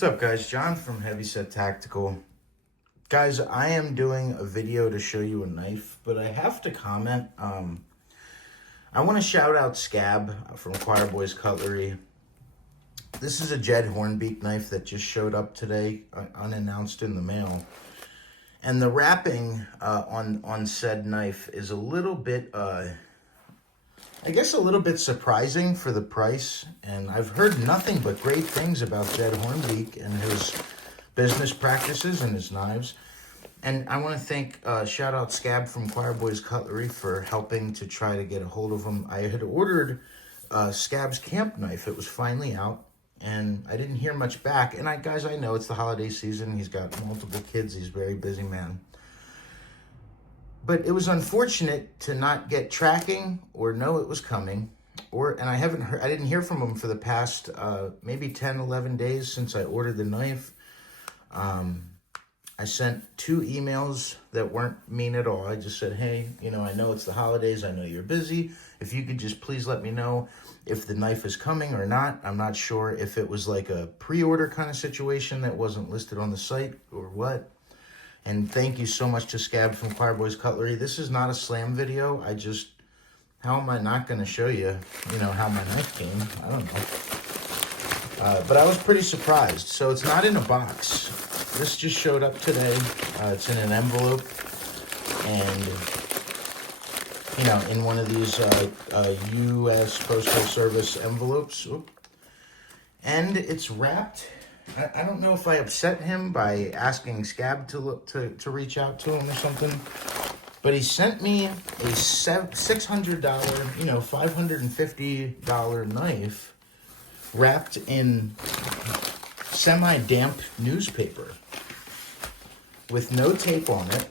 What's up, guys? John from Heavysettactical. Guys, I am doing a video to show you a knife, but I have to comment. I want to shout out Scab from Choirboyzcutlery. This is a Jed Hornbeak knife that just showed up today, unannounced in the mail. And the wrapping on said knife is a little bit, I guess a little bit surprising for the price. And I've heard nothing but great things about Jed Hornbeak and his business practices and his knives. And I want to thank, shout out Scab from Choirboyzcutlery for helping to try to get a hold of him. I had ordered Scab's camp knife. It was finally out, and I didn't hear much back. And guys, I know it's the holiday season. He's got multiple kids. He's a very busy man. But it was unfortunate to not get tracking or know it was coming. And I didn't hear from him for the past maybe 10, 11 days since I ordered the knife. I sent 2 emails that weren't mean at all. I just said, hey, I know it's the holidays. I know you're busy. If you could just please let me know if the knife is coming or not. I'm not sure if it was like a pre-order kind of situation that wasn't listed on the site or what. And thank you so much to Scab from Choirboyzcutlery. This is not a slam video. How am I not going to show you, how my knife came? I don't know. But I was pretty surprised. So it's not in a box. This just showed up today. It's in an envelope. And, in one of these U.S. Postal Service envelopes. Oop. And it's wrapped. I don't know if I upset him by asking Scab to reach out to him or something, but he sent me a $600, $550 knife wrapped in semi-damp newspaper with no tape on it.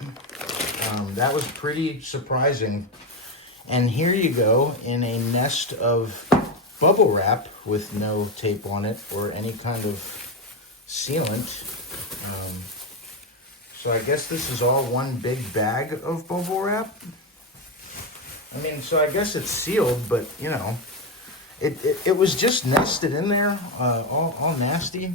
That was pretty surprising. And here you go in a nest of bubble wrap with no tape on it or any kind of sealant. So I guess this is all one big bag of bubble wrap. So I guess it's sealed, but it was just nested in there, all nasty.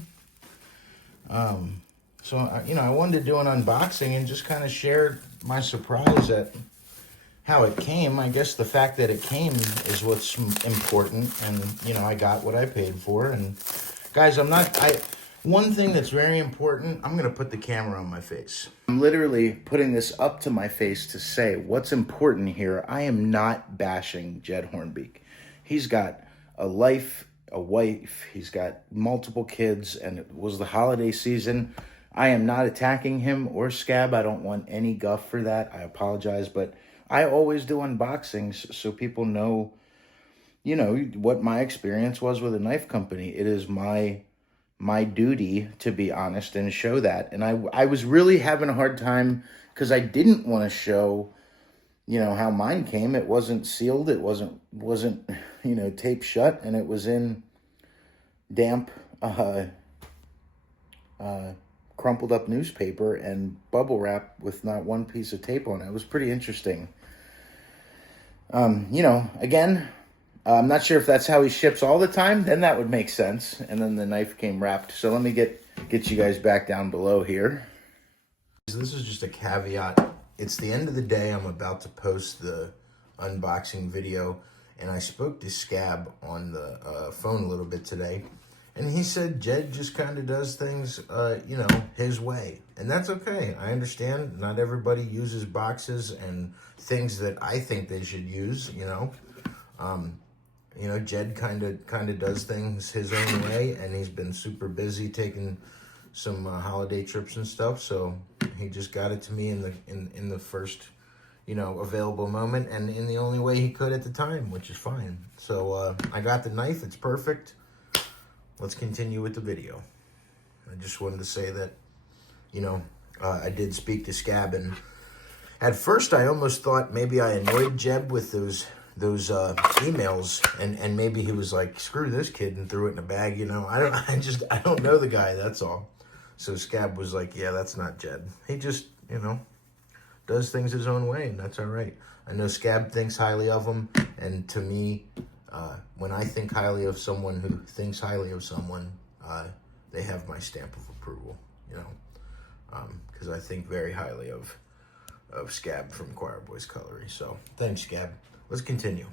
So I wanted to do an unboxing and just kind of share my surprise at how it came. I guess the fact that it came is what's important, and I got what I paid for. And guys, one thing that's very important, I'm going to put the camera on my face. I'm literally putting this up to my face to say what's important here. I am not bashing Jed Hornbeak. He's got a life, a wife, he's got multiple kids, and it was the holiday season. I am not attacking him or Scab. I don't want any guff for that. I apologize, but I always do unboxings so people know, what my experience was with a knife company. It is my duty to be honest and show that. And I was really having a hard time because I didn't want to show, how mine came. It wasn't sealed. It wasn't taped shut, and it was in damp, crumpled up newspaper and bubble wrap with not one piece of tape on it. It was pretty interesting. Again, I'm not sure if that's how he ships all the time. Then that would make sense. And then the knife came wrapped. So let me get you guys back down below here. This is just a caveat. It's the end of the day. I'm about to post the unboxing video. And I spoke to Scab on the phone a little bit today. And he said Jed just kind of does things, his way. And that's okay. I understand. Not everybody uses boxes and things that I think they should use, Jed kind of does things his own way, and he's been super busy taking some holiday trips and stuff. So he just got it to me in the first, available moment, and in the only way he could at the time, which is fine. So I got the knife. It's perfect. Let's continue with the video. I just wanted to say that, I did speak to Scab, and at first I almost thought maybe I annoyed Jed with those emails, and maybe he was like, screw this kid, and threw it in a bag. I don't know the guy, that's all. So Scab was like, yeah, that's not Jed. He just, does things his own way, and that's all right. I know Scab thinks highly of him, and to me, when I think highly of someone who thinks highly of someone, they have my stamp of approval, you know, because I think very highly of Scab from Choirboyzcutlery. So thanks, Scab. Let's continue.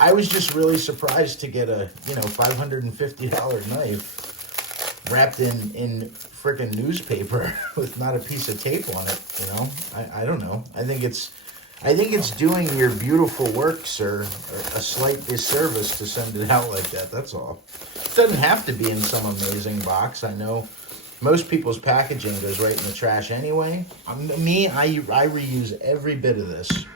I was just really surprised to get a, you know, $550 knife wrapped in frickin' newspaper with not a piece of tape on it, you know? I don't know. I think it's doing your beautiful work, sir, a slight disservice to send it out like that. That's all. It doesn't have to be in some amazing box. I know most people's packaging goes right in the trash anyway. I reuse every bit of this.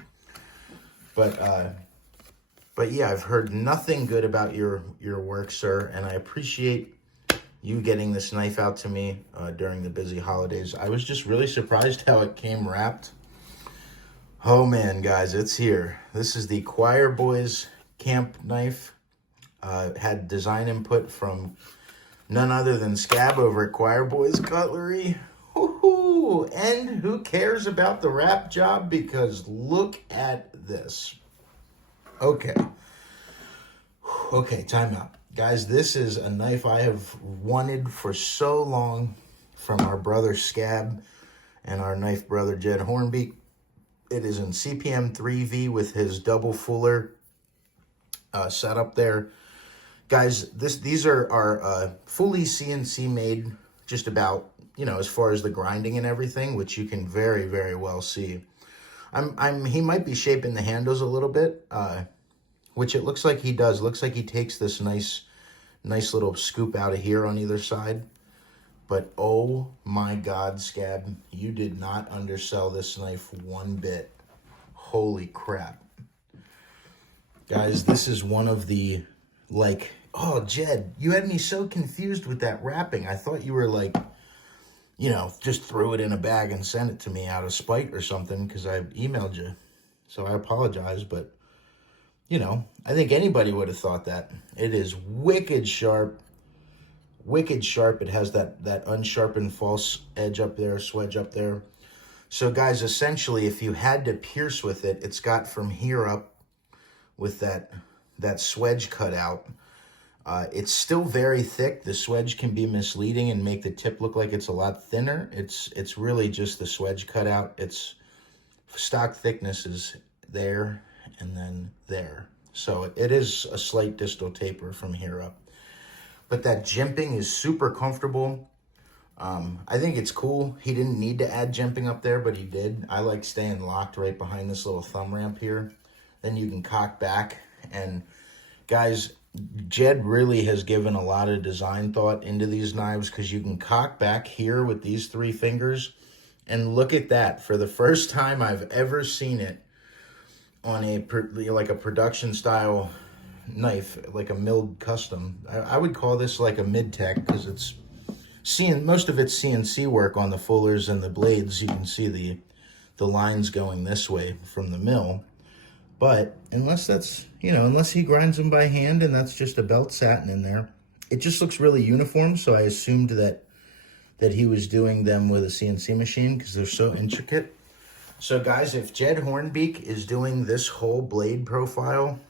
But yeah, I've heard nothing good about your work, sir, and I appreciate you getting this knife out to me during the busy holidays. I was just really surprised how it came wrapped. Oh man, guys, it's here. This is the Choirboyz camp knife. Had design input from none other than Scab over at Choirboyzcutlery. Woohoo! And who cares about the wrap job? Because look at this. Okay. Okay, time out. Guys, this is a knife I have wanted for so long from our brother Scab and our knife brother Jed Hornbeak. It is in CPM 3V with his double fuller setup there. Guys, these are fully CNC made, just about, you know, as far as the grinding and everything, which you can very, very well see. He might be shaping the handles a little bit, which it looks like he does. Looks like he takes this nice little scoop out of here on either side. But oh my God, Scab, you did not undersell this knife one bit. Holy crap. Guys, this is one of the, like, oh, Jed, you had me so confused with that wrapping. I thought you were like, you know, just threw it in a bag and sent it to me out of spite or something because I emailed you. So I apologize, but, you know, I think anybody would have thought that. It is wicked sharp. Wicked sharp. It has that unsharpened false edge up there, swedge up there. So, guys, essentially, if you had to pierce with it, it's got from here up with that swedge cut out. It's still very thick. The swedge can be misleading and make the tip look like it's a lot thinner. It's really just the swedge cut out. Its stock thickness is there and then there. So it is a slight distal taper from here up. But that jimping is super comfortable. I think it's cool. He didn't need to add jimping up there, but he did. I like staying locked right behind this little thumb ramp here. Then you can cock back. And guys, Jed really has given a lot of design thought into these knives because you can cock back here with these 3 fingers. And look at that. For the first time I've ever seen it on a production style knife, like a milled custom. I would call this like a mid-tech because it's most of it's CNC work on the fullers and the blades. You can see the lines going this way from the mill. But unless that's, you know, unless he grinds them by hand and that's just a belt satin in there, it just looks really uniform. So I assumed that he was doing them with a CNC machine because they're so intricate. So guys, if Jed Hornbeak is doing this whole blade profile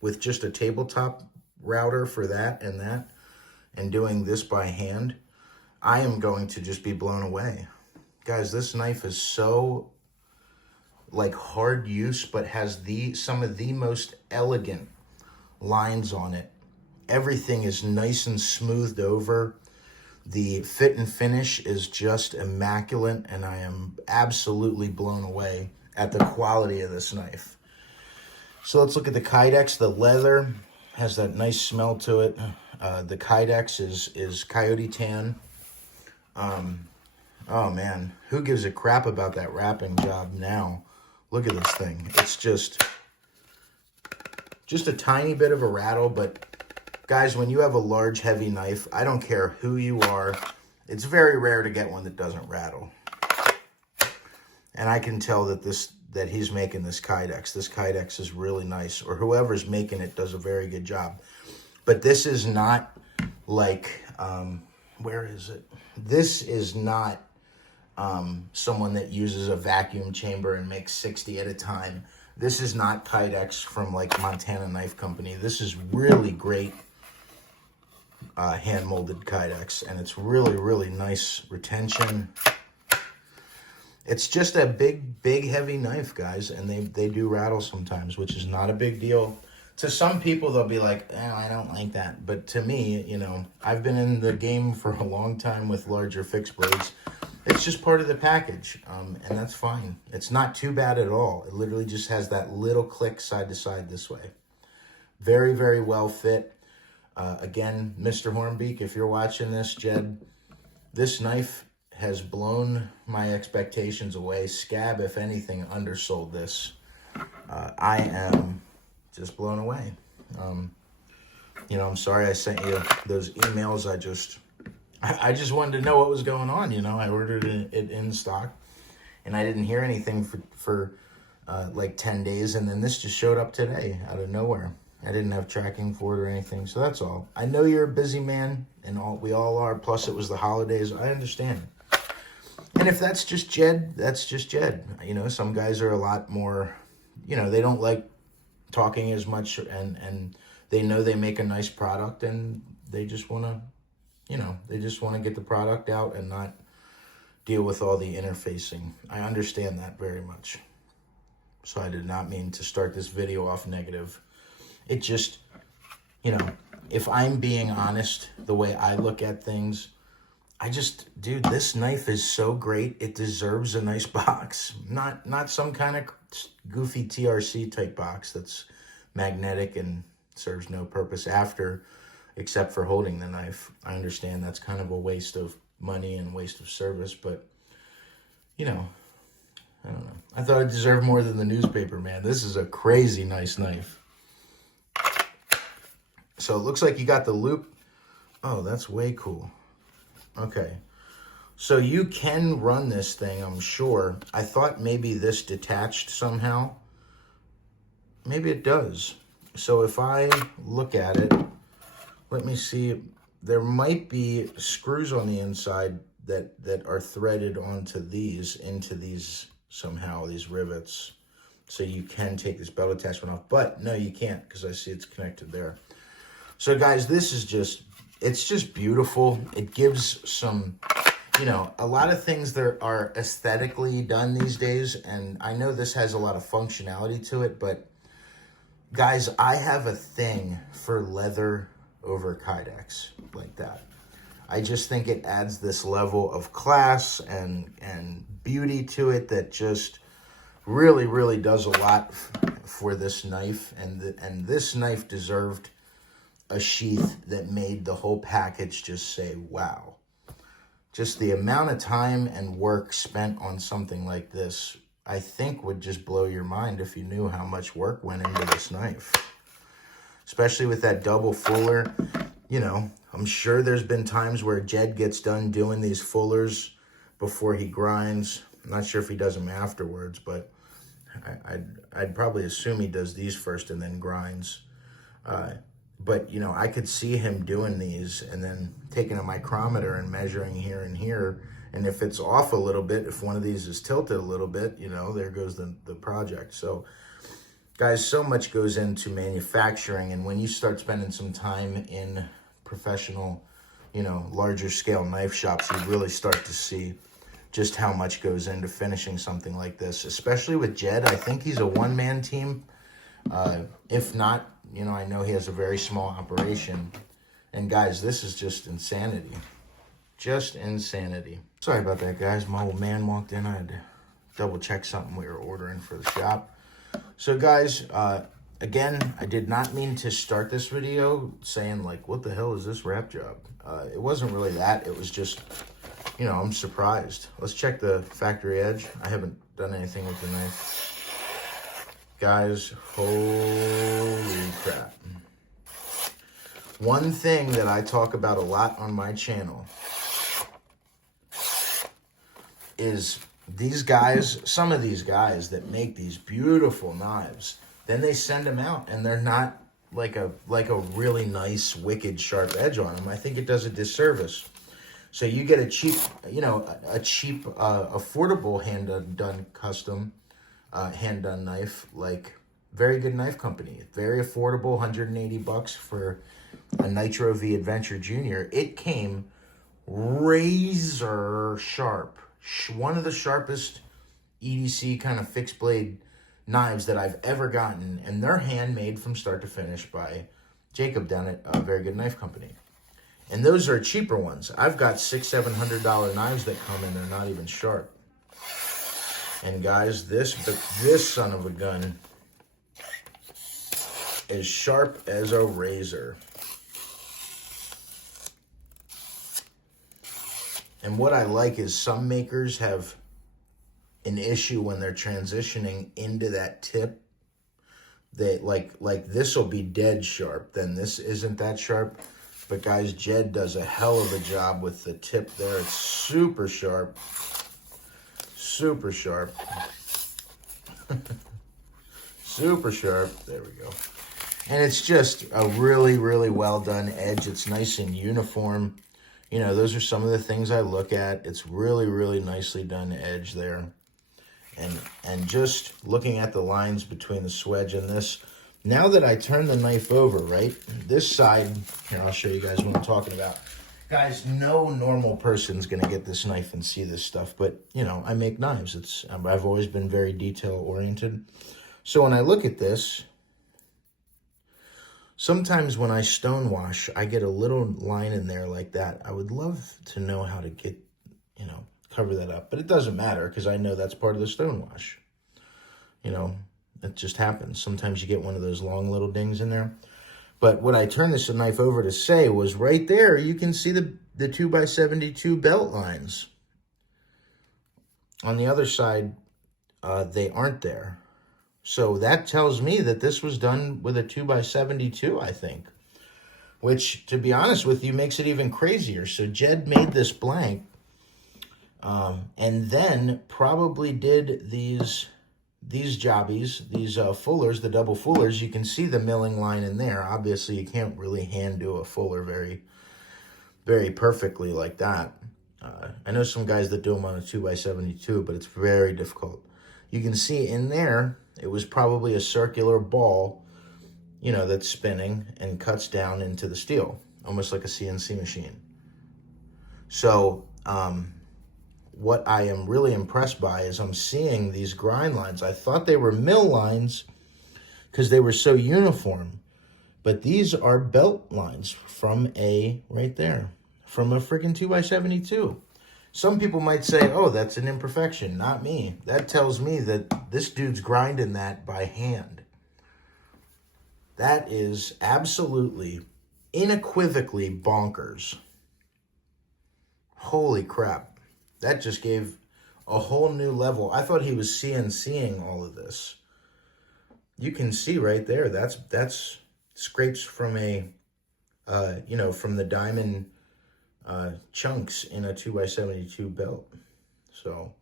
with just a tabletop router for that and doing this by hand, I am going to just be blown away. Guys, this knife is so like hard use, but has some of the most elegant lines on it. Everything is nice and smoothed over. The fit and finish is just immaculate, and I am absolutely blown away at the quality of this knife. So let's look at the Kydex. The leather has that nice smell to it. The Kydex is coyote tan. Oh man, who gives a crap about that wrapping job now? Look at this thing. It's just a tiny bit of a rattle, but guys, when you have a large, heavy knife, I don't care who you are, it's very rare to get one that doesn't rattle. And I can tell that he's making this Kydex. This Kydex is really nice, or whoever's making it does a very good job. But this is not like, where is it? This is not someone that uses a vacuum chamber and makes 60 at a time. This is not Kydex from like Montana Knife Company. This is really great hand-molded Kydex, and it's really, really nice retention. It's just a big, heavy knife, guys, and they do rattle sometimes, which is not a big deal. To some people, they'll be like, oh, I don't like that. But to me, you know, I've been in the game for a long time with larger fixed blades. It's just part of the package, and that's fine. It's not too bad at all. It literally just has that little click side to side this way. Very, very well fit. Again, Mr. Hornbeak, if you're watching this, Jed, this knife has blown my expectations away. Scab, if anything, undersold this. I am just blown away. You know, I'm sorry I sent you those emails. I just wanted to know what was going on. You know, I ordered it in stock, and I didn't hear anything for like 10 days, and then this just showed up today out of nowhere. I didn't have tracking for it or anything, so that's all. I know you're a busy man, and we all are, plus it was the holidays. I understand. And if that's just Jed, that's just Jed. You know, some guys are a lot more, you know, they don't like talking as much, and they know they make a nice product, and they just want to, you know, they just want to get the product out and not deal with all the interfacing. I understand that very much. So I did not mean to start this video off negative. It just, you know, if I'm being honest, the way I look at things, dude, this knife is so great, it deserves a nice box. Not some kind of goofy TRC type box that's magnetic and serves no purpose after, except for holding the knife. I understand that's kind of a waste of money and waste of service, but, you know, I don't know. I thought it deserved more than the newspaper, man. This is a crazy nice knife. So it looks like you got the loop. Oh, that's way cool. Okay. So you can run this thing, I'm sure. I thought maybe this detached somehow. Maybe it does. So if I look at it, let me see. There might be screws on the inside that are threaded onto these, into these somehow, these rivets. So you can take this belt attachment off. But no, you can't, because I see it's connected there. So guys, this is just, it's just beautiful. It gives some, you know, a lot of things that are aesthetically done these days. And I know this has a lot of functionality to it, but guys, I have a thing for leather over Kydex like that. I just think it adds this level of class and beauty to it that just really, really does a lot for this knife. And this knife deserved a sheath that made the whole package just say, wow. Just the amount of time and work spent on something like this, I think would just blow your mind if you knew how much work went into this knife. Especially with that double fuller. You know, I'm sure there's been times where Jed gets done doing these fullers before he grinds. I'm not sure if he does them afterwards, but I'd probably assume he does these first and then grinds. But, you know, I could see him doing these and then taking a micrometer and measuring here and here. And if it's off a little bit, if one of these is tilted a little bit, you know, there goes the project. So, guys, so much goes into manufacturing. And when you start spending some time in professional, you know, larger scale knife shops, you really start to see just how much goes into finishing something like this. Especially with Jed, I think he's a one-man team. If not, you know, I know he has a very small operation. And guys, this is just insanity. Just insanity. Sorry about that, guys. My old man walked in. I had to double check something we were ordering for the shop. So guys, again, I did not mean to start this video saying like, what the hell is this wrap job? It wasn't really that. It was just, you know, I'm surprised. Let's check the factory edge. I haven't done anything with the knife. Guys, holy crap. One thing that I talk about a lot on my channel is these guys, some of these guys that make these beautiful knives, then they send them out and they're not like a really nice, wicked sharp edge on them. I think it does a disservice. So you get a cheap, you know, affordable hand-done custom hand-done knife, like Very Good Knife Company. Very affordable, 180 bucks for a Nitro V Adventure Junior, it came razor sharp. One of the sharpest EDC kind of fixed blade knives that I've ever gotten, and they're handmade from start to finish by Jacob down at a Very Good Knife Company. And those are cheaper ones. I've got $600-700 knives that come and they're not even sharp. And guys, this son of a gun is sharp as a razor. And what I like is some makers have an issue when they're transitioning into that tip. They like this will be dead sharp, then this isn't that sharp. But guys, Jed does a hell of a job with the tip there. It's super sharp. Super sharp. Super sharp. There we go. And it's just a really, really well done edge. It's nice and uniform. You know, those are some of the things I look at. It's really, really nicely done edge there. And just looking at the lines between the swedge and this, now that I turn the knife over, right, this side, here, I'll show you guys what I'm talking about. Guys, no normal person's going to get this knife and see this stuff, but, you know, I make knives. I've always been very detail-oriented. So when I look at this, sometimes when I stonewash, I get a little line in there like that. I would love to know how to get, you know, cover that up, but it doesn't matter because I know that's part of the stonewash. You know, it just happens. Sometimes you get one of those long little dings in there. But what I turned this knife over to say was right there, you can see the 2x72 belt lines. On the other side, they aren't there. So that tells me that this was done with a 2x72, I think. Which, to be honest with you, makes it even crazier. So Jed made this blank. And then probably did these jobbies, these fullers, the double fullers. You can see the milling line in there. Obviously, you can't really hand do a fuller very, very perfectly like that. I know some guys that do them on a 2x72, but it's very difficult. You can see in there, it was probably a circular ball, you know, that's spinning and cuts down into the steel, almost like a CNC machine. So, what I am really impressed by is I'm seeing these grind lines. I thought they were mill lines because they were so uniform, but these are belt lines from right there, from a freaking 2x72. Some people might say, oh, that's an imperfection. Not me. That tells me that this dude's grinding that by hand. That is absolutely, unequivocally bonkers. Holy crap. That just gave a whole new level. I thought he was CNCing all of this. You can see right there, that's scrapes from a, you know, from the diamond chunks in a 2x72 belt. So,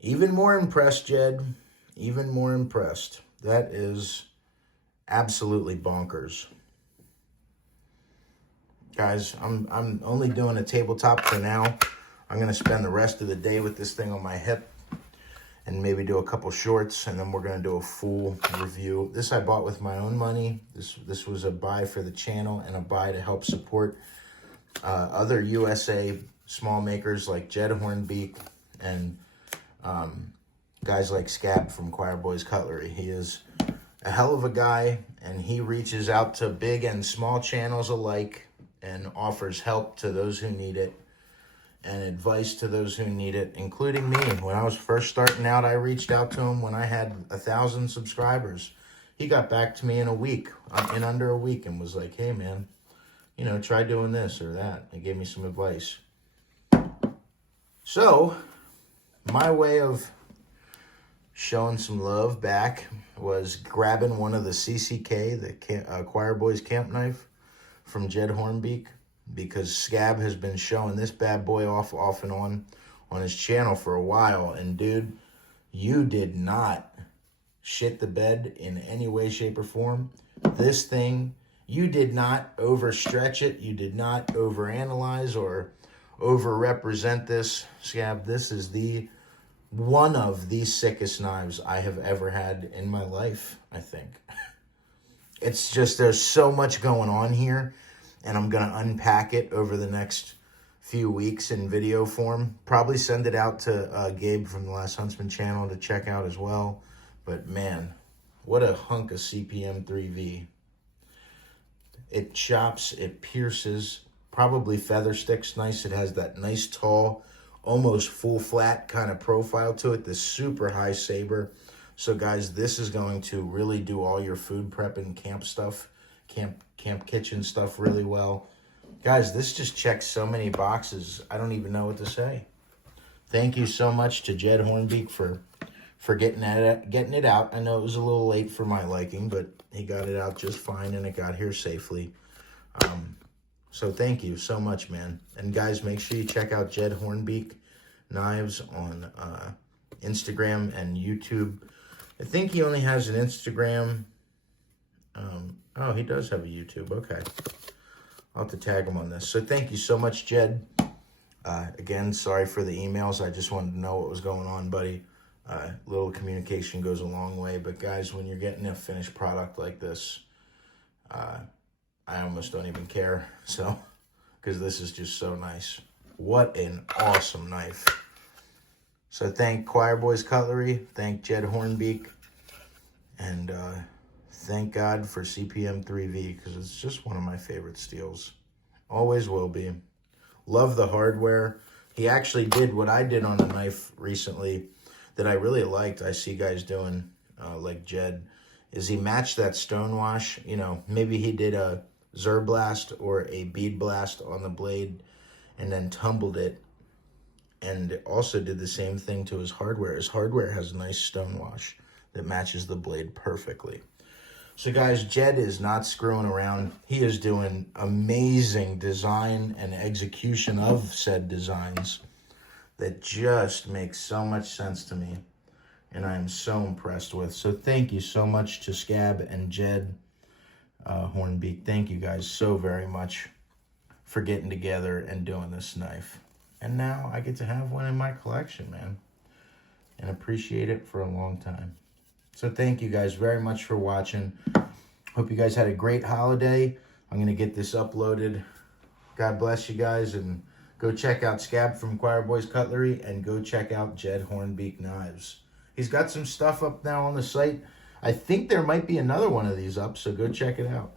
even more impressed, Jed. Even more impressed. That is absolutely bonkers. Guys, I'm only doing a tabletop for now. I'm going to spend the rest of the day with this thing on my hip and maybe do a couple shorts, and then we're going to do a full review. This I bought with my own money. This was a buy for the channel and a buy to help support other USA small makers like Jed Hornbeak and guys like Scab from Choirboyzcutlery. He is a hell of a guy, and he reaches out to big and small channels alike and offers help to those who need it and advice to those who need it, including me. When I was first starting out, I reached out to him when I had 1,000 subscribers. He got back to me in under a week, and was like, hey, man, you know, try doing this or that. He gave me some advice. So, my way of showing some love back was grabbing one of the CCK, the Choir Boys Camp Knife from Jed Hornbeak, because Scab has been showing this bad boy off and on his channel for a while. And dude, you did not shit the bed in any way, shape, or form. This thing, you did not overstretch it. You did not overanalyze or overrepresent this. Scab, this is one of the sickest knives I have ever had in my life, I think. It's just, there's so much going on here. and I'm going to unpack it over the next few weeks in video form. Probably send it out to Gabe from the Last Huntsman channel to check out as well. But man, what a hunk of CPM 3V. It chops, it pierces, probably feather sticks nice. It has that nice tall, almost full flat kind of profile to it, this super high saber. So guys, this is going to really do all your food prep and camp stuff, camp kitchen stuff really well. Guys, this just checks so many boxes, I don't even know what to say. Thank you so much to Jed Hornbeak for getting it out. I know it was a little late for my liking, but he got it out just fine and it got here safely. So thank you so much, man. And guys, make sure you check out Jed Hornbeak Knives on Instagram and YouTube. I think he only has an Instagram. Oh, he does have a YouTube. Okay. I'll have to tag him on this. So thank you so much, Jed. Again, sorry for the emails. I just wanted to know what was going on, buddy. Little communication goes a long way. But guys, when you're getting a finished product like this, I almost don't even care. So, because this is just so nice. What an awesome knife. So thank Choirboyzcutlery, thank Jed Hornbeak, and thank God for CPM 3V, because it's just one of my favorite steels. Always will be. Love the hardware. He actually did what I did on a knife recently that I really liked. I see guys doing, like Jed, is he matched that stonewash. You know, maybe he did a Zerblast or a bead blast on the blade and then tumbled it, and also did the same thing to his hardware. His hardware has a nice stonewash that matches the blade perfectly. So guys, Jed is not screwing around. He is doing amazing design and execution of said designs that just makes so much sense to me, and I am so impressed with. So thank you so much to Scab and Jed Hornbeak. Thank you guys so very much for getting together and doing this knife. And now I get to have one in my collection, man, and appreciate it for a long time. So thank you guys very much for watching. Hope you guys had a great holiday. I'm going to get this uploaded. God bless you guys, and go check out Scab from Choirboyzcutlery and go check out Jed Hornbeak Knives. He's got some stuff up now on the site. I think there might be another one of these up, so go check it out.